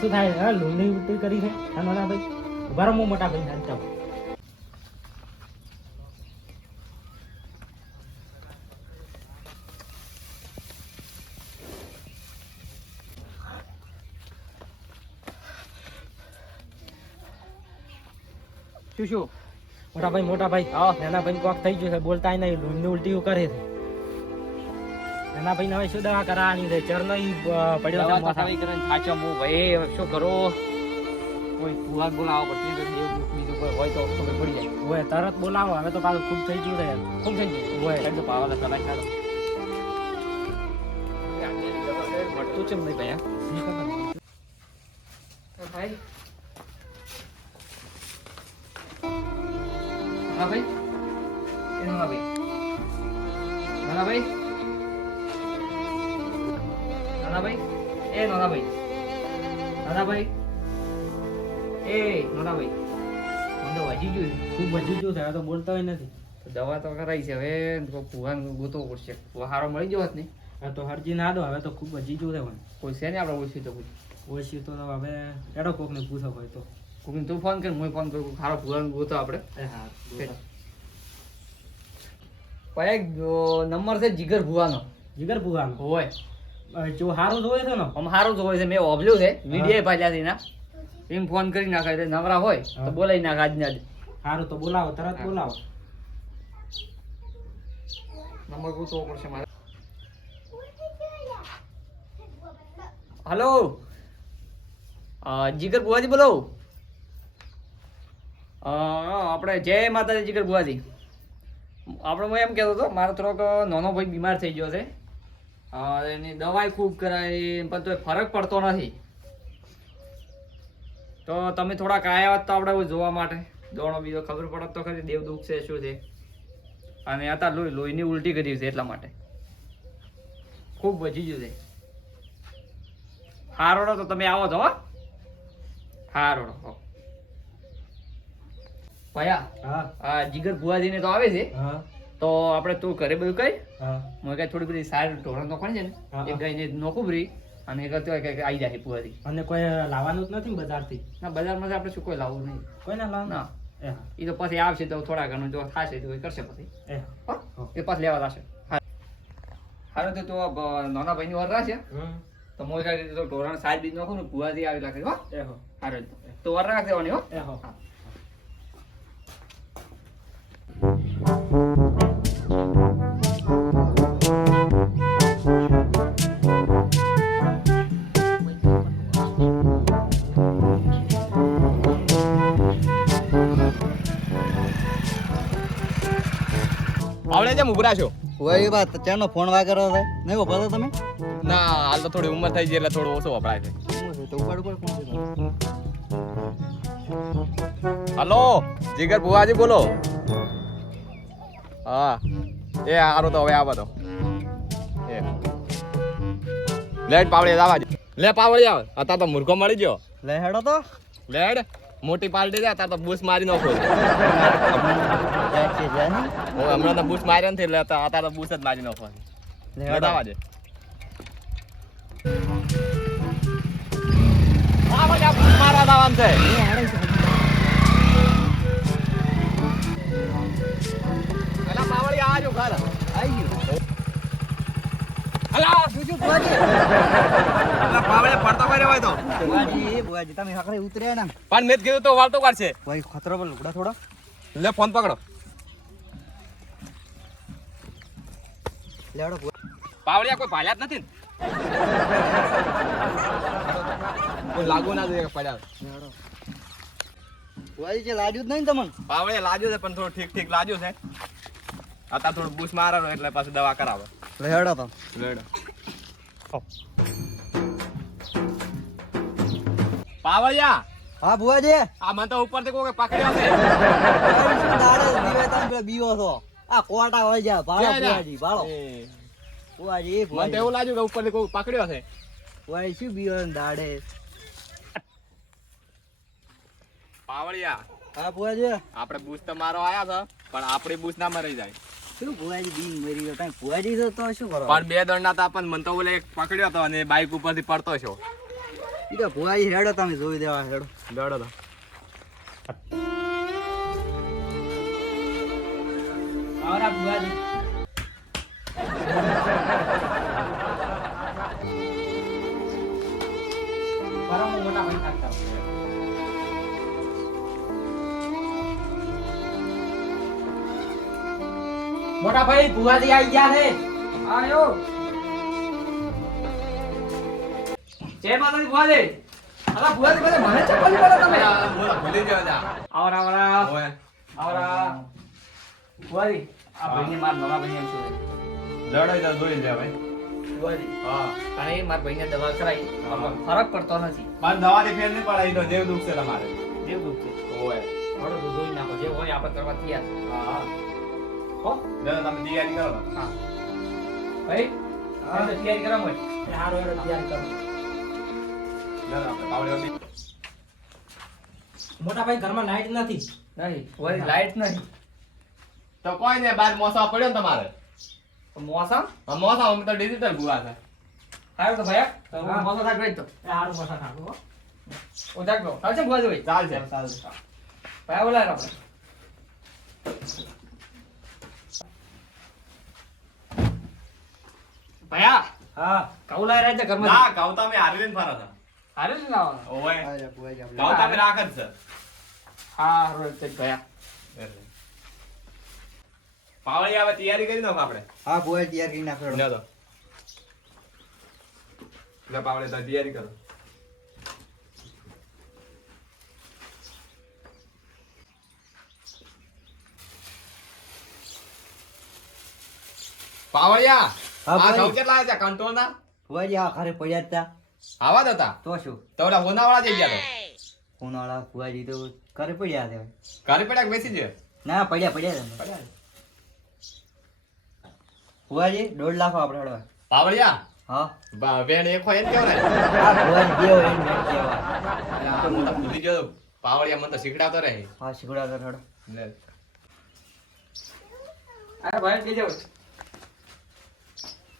શું થાય? હા લોહીની ઉલટી કરી છે. હા, નાના ભાઈ. ઊભા હું મોટા ભાઈ હાલ ચાલો શું શું? મોટા ભાઈ મોટા ભાઈ. હા. નાના ભાઈ કોક થઈ ગયું છે. બોલતા નહીં લોહીની ઉલટીઓ કરે છે. નાના ભાઈ હવે શું દવા કરાવવાની છે? ચરનો ઈ, પડ્યો છે દવા મોટા. તપાવી કરીને થાચો હું ભાઈ શું કરો? કોઈ કુવાર બોલાવો પડશે તો દેવ બીજું કોઈ હોય તો ખબર પડી જાય. ઓય તરત બોલાવો હવે તો પાછું ખૂબ થઈ ગયું રે ખૂબ થઈ ગયું. ઓય. એટલે પાવાલા ચલાઈ કાઢો. મળતું છે ભાઈ ભાઈ વધી તો બોલતા હોય નથી. તો દવા તો કરાઈ છે હવે ભૂવાન ગોતવો પડશે. સારો હારો મળી જવાત હોત હા તો હરજી ના દો હવે તો ખૂબ જ ગયું છે કોઈ છે ને આપણે ઓછી તો કોઈ? ઓછી તો હવે એડો કોકને પૂછો હોય તો. કોઈ તું ફોન કર હું ફોન કરું હારો ભૂવાન ગોતો આપણે હા. નંબર છે જીગર ભૂવાનો. જીગર ભુવાનો? હોય. જો હારું જોવે છે ને? આમ સારું જોવે છે મેં ઓબલ્યું છે વીડિયો પાછાથી ના. એમ ફોન કરી નાખે નવરા હોય તો. બોલાવી નાખ આજના હારું તો બોલાવો તરત. બોલાવો. નંબર ગોતવો પડશે મારે. હલો? જીગર બુવાજી બોલો. આપણે જય માતાજી જીગર બુવાજી આપણે હું એમ કહેતો હતો મારો થોડોક નાનો ભાઈ બીમાર થઈ ગયો છે. એની દવાઈ ખૂબ કરાય પણ તો ફરક પડતો નથી. તો તમે થોડાક આવ્યા હોત તો આપણે જોવા માટે. દોણો બીજો ખબર પડત તો ખરી દેવ દુઃખ છે શું છે? અને હતા લોહી લોહીની ઉલટી કરી છે એટલા માટે. ખૂબ વધી ગયું છે. હારોડો તો તમે આવો છો હો. હારોડો હો. ભયા હા. આ જીગર ભુવાજીને તો આવે છે. તો આપણે તું ઘરે બધું કઈ? હું. કઈ થોડી બધી સારી ઢોરણ નોખવાની છે ને. એ. ગાયને નોખું ભરી અને એક હોય કે આવી જાય ભુવાજી. અને કોઈ લાવવાનું જ નથી બજારથી? ના બજારમાં આપણે શું કોઈ લાવવું નહીં. કોઈ ના. લાવવાનું એ તો પછી આવશે તો થોડા ઘણું જો થશે તો એ કરશે પછી. એ? પાછ લેવા લાશે હારું તો તું નાના ભાઈની વર રાખશે તો મોજ કાઢી તો ઢોરણ સાત બીજ નાખું ને ભુવાજી આવી લાગે હો? હારું. તો વાર રાખ દેવાની હો. આવડે જેમ ઉભરા છો? વળી વાત ચાનો ફોન વાગરો છે? નહીં વપરાતો તમે? ના હાલ તો થોડી ઉંમર થઈ ગઈ એટલે થોડું ઓછો વપરાય છે. છે? છે હલો જીગર ભુવાજી બોલો. હા એ સારું તો હવે આવો તો. એ. લેટ પાવડી આવા લે પાવડી આવ અત્યારે તો મૂર્ખો મળી ગયો. લે હેડો તો. લેડ મોટી પાર્ટી જાય તાર તો બુશ મારી નાખો હમણાં તો બુશ માર્યો નથી એટલે અત્યારે તો બુશ જ મારી નાખો બતાવા દે. મારા દાવાન આ છે. પેલા પાવડી આવી ગયું અલા શું બુઆજી અલા પાવડે પડતો કર્યો હોય તો બુઆજી બુઆજી તમે હકડે ઉતર્યા ને પણ મેં કીધું તો વાળતો કાઢશે. ભાઈ ખતરો પર લુગડા થોડો. લે ફોન પકડો. લે હેડો પાવડિયા કોઈ ભાલ્યા જ નથી ને? લાગુ ના જોઈએ પડ્યા બુઆજી છે લાજ્યું જ નહીં તમને? પાવડિયા લાગ્યું છે પણ થોડું ઠીક ઠીક લાજુ છે. અત્યારે થોડું બૂસ મારે એટલે પાછું દવા કરાવે. લે હેડો તો. લેડો પાવળિયા! હા બુઆજી આ મને તો ઉપરથી કોકે પકડ્યો છે. દાડે દીવે તમે બીવો છો આ કોટા હોય જા ભાળો. ક્યાં ભાળો એ, મને તો એવું લાગ્યું કે ઉપરથી કોક પકડ્યો છે. બુઆજી શું બીવો ને દાડે? પાવડિયા હા બુઆજી આપણે બૂસ તો મારો આયા છે પણ આપણી બૂસ ના મરી જાય. શું બુઆજી બીન મરી ગયો? તમે બુઆજી તો તો શું કરો? પણ બે દંડ ના હતા પણ મને તો બોલે એક પકડ્યો હતો અને બાઇક ઉપરથી પડતો છો. એ તો ભુવાજી હેડો તમે જોઈ દેવા હેડો દોડો તો. આવરા ભુવાજી. બરો મોટા ભાઈ મોટા ભાઈ ભુવાજી આવી ગયા છે. આયો. જય માતાજી ભુવાજી. અલા ભુવાજી બધા મને ચપ્પલ પડે તમે. બોલા ભૂલી ગયો જા. આવરા આવરા. ઓય. આવરા. ભુવાજી આ ભાઈને માર નવા ભાઈ એમ શું લડાઈ તો જોઈ લે ભાઈ. ભુવાજી હા. ભાઈને દવા કરાવી. ફરક પડતો નથી. મારે દવાની ફેર નહીં પડાવી તો દેવ દુખ છે તમારે. દેવ દુઃખ છે. ઓય. થોડો જોઈ નાખો જે હોય આપણે કરવા તૈયાર હા. હો? તમે તૈયારી કરો હા. ભાઈ હા. તો તૈયારી કરવા હોય. એ હારો હેડો કરો. પાવડે ઉડી મોટા ભાઈ ઘરમાં લાઈટ નથી. નહીં ભુવાજી લાઈટ નહીં. તો કોઈ ને બાર મોસા પડ્યો ને તમારે? મોસા મોસા અમે તો ડિજિટલ ગુવા છે. આવ્યો તો ભાઈ તો મોસા હું. મોસો થાક તો. એ મોસા થાક હો. હું થાક છે ચાલશે ભુવાજી ભાઈ. ચાલશે. ચાલશે. ભાઈ બોલાય આપણે. ભયા? હા. કૌલાય રહે છે ઘરમાં ના ગાવ તમે હારી લઈને ફરો છો હારે જ લાવવાનો ઓય આપણે ગાવ તમે રાખ જ. છે. હા રોજ છે ભયા. પાવડી આવે તૈયારી કરી નાખો આપણે. હા ભુવાજી તૈયાર કરી નાખો. લ્યો તો. લે પાવડે તો તૈયારી કરો. પાવડિયા હા, આ. ઘઉં કેટલા છે? કંટ્રોલ ના ભુવાજી આ ખરે પડ્યા જ આવા જ હતા? તો શું? તો ઓલા હોનાવાળા જઈ ગયા તો ઉનાળા ભુવાજી તો ઘરે પડ્યા છે ઘરે પડ્યા કે બેસી જાય ના પડ્યા પડ્યા છે ભુવાજી દોઢ લાખ આપણે હળવા પાવડિયા હા. વેણ એક હોય એમ ભૂલી ગયો પાવડિયા મને તો શીખડાવતો રહે. હા શીખડા તો હેડો. અરે ભાઈ બેજો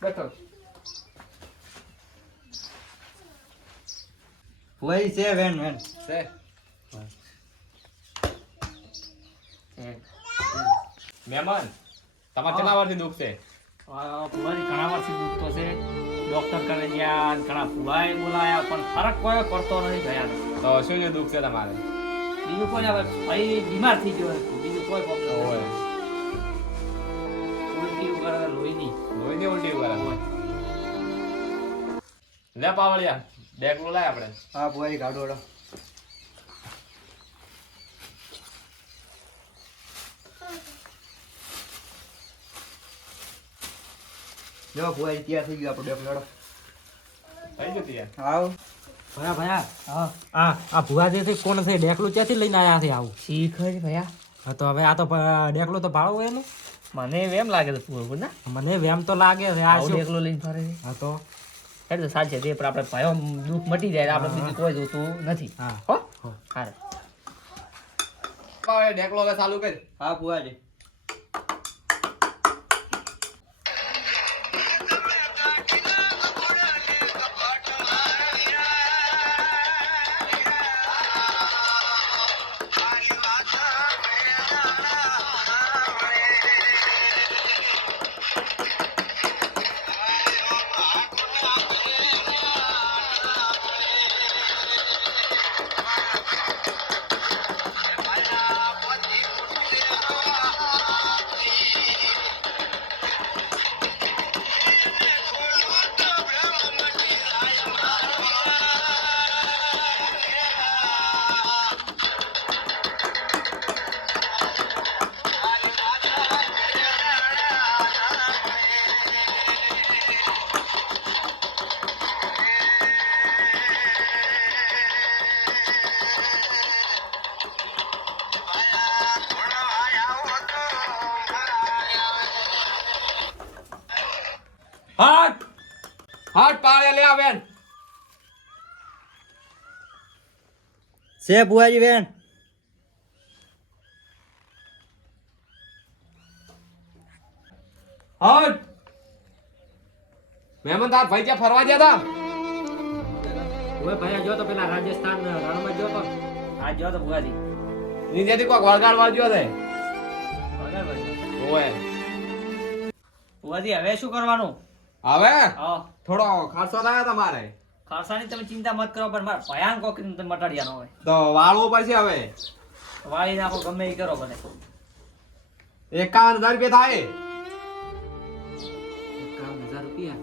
બેઠો ભુવાજી છે વેન વેન છે. મહેમાન તમારે કેટલા વર્ષથી દુઃખ છે? ફુવાજી ઘણા વર્ષથી દુખતો છે. ડોક્ટર કરે ગયા ઘણા ફુવાએ બોલાયા પણ ફરક કોઈ પડતો નથી ગયા તો શું છે દુઃખ છે તમારે? બીજું કોઈ હવે ભાઈ બીમાર થઈ ગયો. બીજું કોઈ પ્રોબ્લેમ ઓય. લોહીની લોહીની ઉલટી કરે લે પાવડિયા ડેકલું લાય આપણે. હા ભુવાજી ગાડો હેડો. જો ભુવાજી તૈયાર થઈ ગયો આપણો હેડો. થઈ ગયો તૈયાર? આવ. ભયા ભયા હા આ આ ભુવાજી છે કોણ છે? ડેકલું ક્યાંથી લઈને આવ્યા છે આવું? શીખ જ ભયા. હા તો હવે આ તો ડેકલું તો ભાડું એનું મને એમ લાગે છે તું ને મને વેમ તો લાગે છે આ શું? એકલો લઈને ફરે હા તો? એટલે સાચે તે પર આપણે ભયો દુઃખ મટી જાય આપણે બીજું કોઈ જોતું નથી. હા. હો? હો. હારે. ડેકલો હવે ચાલુ કર. હા ભુવાજી છે ભુવાજી બેન? હટ! મહેમાન તાર ભાઈ ત્યાં ફરવા ગયા હતા ઓય ભાઈ જો તો પેલા રાજસ્થાન રણમાં જો તો. આ જો તો ભુવાજી. નીચેથી કોક વળગાડ વાળજો છે ઓય. ભુવાજી હવે શું કરવાનું? હવે? હા. થોડો ખાસો થાય તમારે. ખર્ચાની તમે ચિંતા મત કરો પણ મારા ભયાન કોકરીને તમે મટાડ્યા હોય. તો વાળવો પડશે હવે. વાળી નાખો ગમે એ કરો ભલે એકાવન હજાર રૂપિયા થાય. એકાવન હજાર રૂપિયા?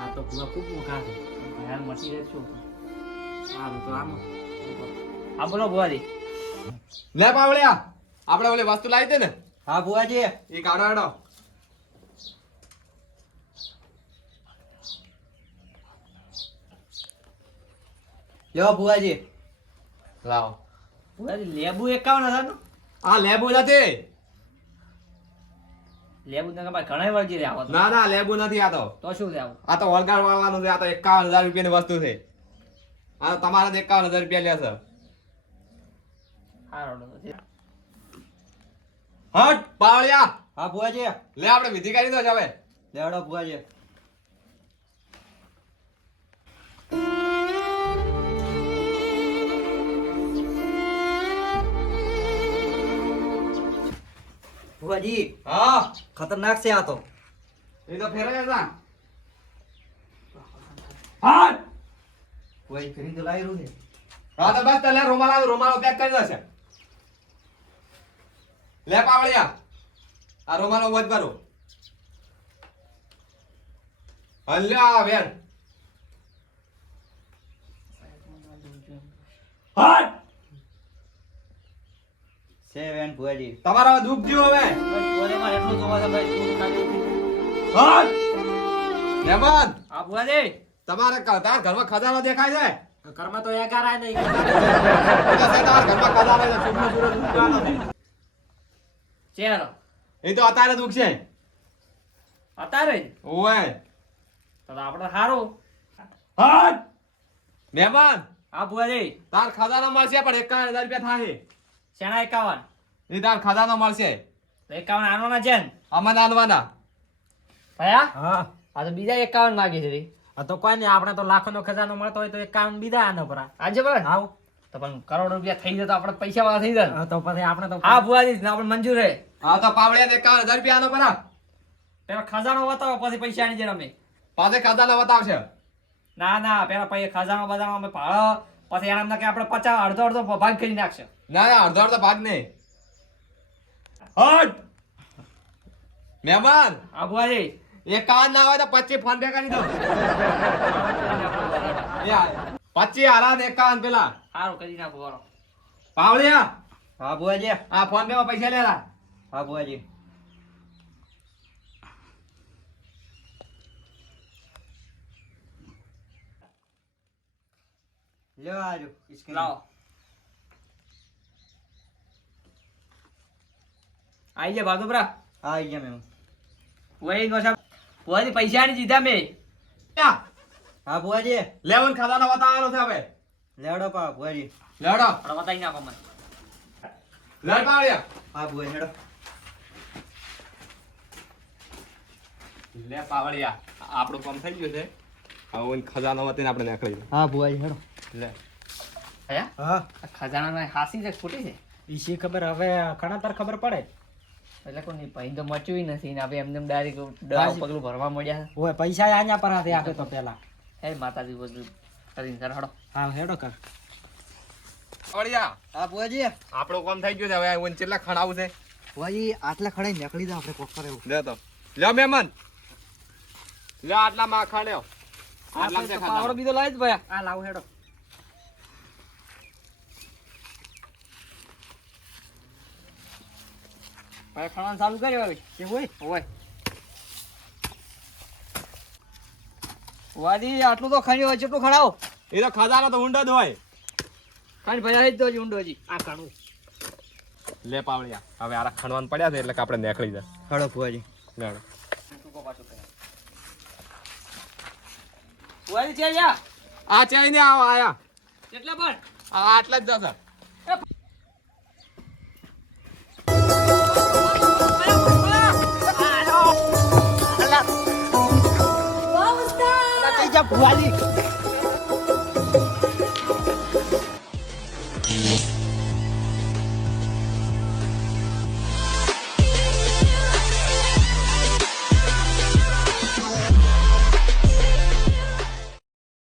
આ તો પૂરા ખૂબ મોટા છે. ભયાન મટી રહેશો સારું તો આમ. હા બોલો ભુવાજી. લે પાવળ્યા આપણે ઓલી વસ્તુ લાવી દે ને. હા ભુવાજી. એ કાઢો હેડો. લ્યો ભુવાજી. લાવો. લેબુ એકાવન હજાર આ લેબુ નથી. લેબુ ને ઘણા આવો ના લેબુ નથી આ તો. તો શું લેવું? આ તો વળગાડ વાળવાનું છે આ તો એકાવન હજાર રૂપિયાની વસ્તુ છે. આ તો તમારે તો એકાવન હજાર રૂપિયા લેશે. હટ પાવળિયા. હા ભુવાજી. લે આપણે વિધિ કરી દો હવે. લેવડો ભુવાજી. ભુવાજી હા. ખતરનાક છે આ તો. એ તો ફેરવે છે હટ કોઈ ફેરી તો લાવી રહ્યું છે. હા તો બસ તો લે રૂમાલ આવે રૂમાલ પેક કરી દેશે. લે પાવળિયા. આ રૂમાલો વધ કરો હલ્યા હટ છે વેન ભુવાજી. તમારો દુઃખ જ્યું હવે. એટલું જોવા છે ભાઈ તું ખાલી હટ! મહેમાન આ ભુવાજી. તમારે તાર ઘરમાં ખજાનો દેખાય છે? ઘરમાં તો એગાર આય નહીં. તમારા ઘરમાં ખજાનો છે ચેરો એ તો અત્યારે દુઃખ છે. અત્યારે જ? ઓય. તો તો આપણે સારું હટ! મહેમાન આ ભુવાજી. તાર ખજાનો મળશે પણ એકાવન હજાર રૂપિયા થાય શેના એકાવન? એ તાર ખજાનો મળશે. તો એકાવન આનોના છે ને? આમાં નાનવાના ભયા? હા. આ તો બીજા એકાવન માગે છે રે. આ તો કોઈ નહીં આપણે તો લાખોનો ખજાનો મળતો હોય તો એકાવન બીજા આનો પર આજે બરાબર હાવ તો પણ કરોડ રૂપિયા થઈ જાય તો આપણે પૈસા વાળા થઈ જાય તો પછી આપણે તો હા ભુવાજી ને આપણે મંજૂર છે. હા તો પાવડિયા એકાવન હજાર રૂપિયા આનો પરા પેલા ખજાનો બતાવો પછી પૈસા ની અમે. પાસે ખજાનો બતાવશે. ના ના પેલા પછી ખજાનો બજાનો અમે ભાડો પછી એના કે આપણે પચાસ અડધો અડધો ભાગ કરી નાખશે. ના ના અડધો અડધો ભાગ નહીં. હટ! મહેમાન! હા એ કાન ના હોય તો પચીસ ફોન પે કરી દો. પચીસ હારા ને કાન પેલા. સારું કરી નાખો બોલો પાવળિયા! હા ભુવાજી આ ફોન પે માં પૈસા લેલા. હા ભુવાજી લ્યો આજો. લાવો. આઈ જા ભાદુપરા હા આઈ ગયા મેમ. ભુવાજી નો સાહેબ ભુવાજી પૈસા ની દીધા મેં. હા ભુવાજી લેવન ખાવાનો બતાવવાનો છે હવે. લેવડો પા ભુવાજી લેવડો. પણ બતાવી નાખો મને લેડ પાવડિયા હા ભુવાજી લેડો લે પાવળિયા આપણું કામ થઈ ગયું છે. હવે ખજાનો વતીને આપણે નીકળી હા ભુવાજી હેડો. લે. હયા હા. આ ખજાના હાસી છે ખોટી છે? ઈશી ખબર હવે ઘણા તાર ખબર પડે? એટલે કોઈ પૈન તો મચવી નથી ને હવે એમને ડાયરેક્ટ પગલું ભરવા મળ્યા ઓય પૈસા આયા પર હાથે આપે તો પેલા. હે માતાજી બધું કરીને સર હડો હા હેડો કર. પાવડિયા હા ભુવાજી. આપણો કામ થઈ ગયું છે હવે હું કેટલા ખણાવું છે? ભુવાજી આટલા ખડાઈ નીકળી દે આપણે કોક કરે એવું. લે તો. લે મહેમાન. લે આટલા માં ખાણ્યો આટલા બીજો લાવી જ ભાઈ. આ લાવ હેડો. ભાઈ ખણવાનું ચાલુ કર્યું હવે. કે હોય? હોય. વાદી આટલું તો ખાઈ હોય કેટલું ખણાવો એ તો ખજાનો તો ઊંડો જ હોય. ખાણ ભયા જ તો ઊંડો જી આ ઘણું લે પાવળિયા. હવે આરા ખણવાન પડ્યા છે એટલે કે આપણે નેકળી જાય હેડો ફુવાજી ગાડો ફુવાજી છે આ ચાઈ ને આવો આયા. કેટલા પણ આટલા જ જશે. ભુવાજી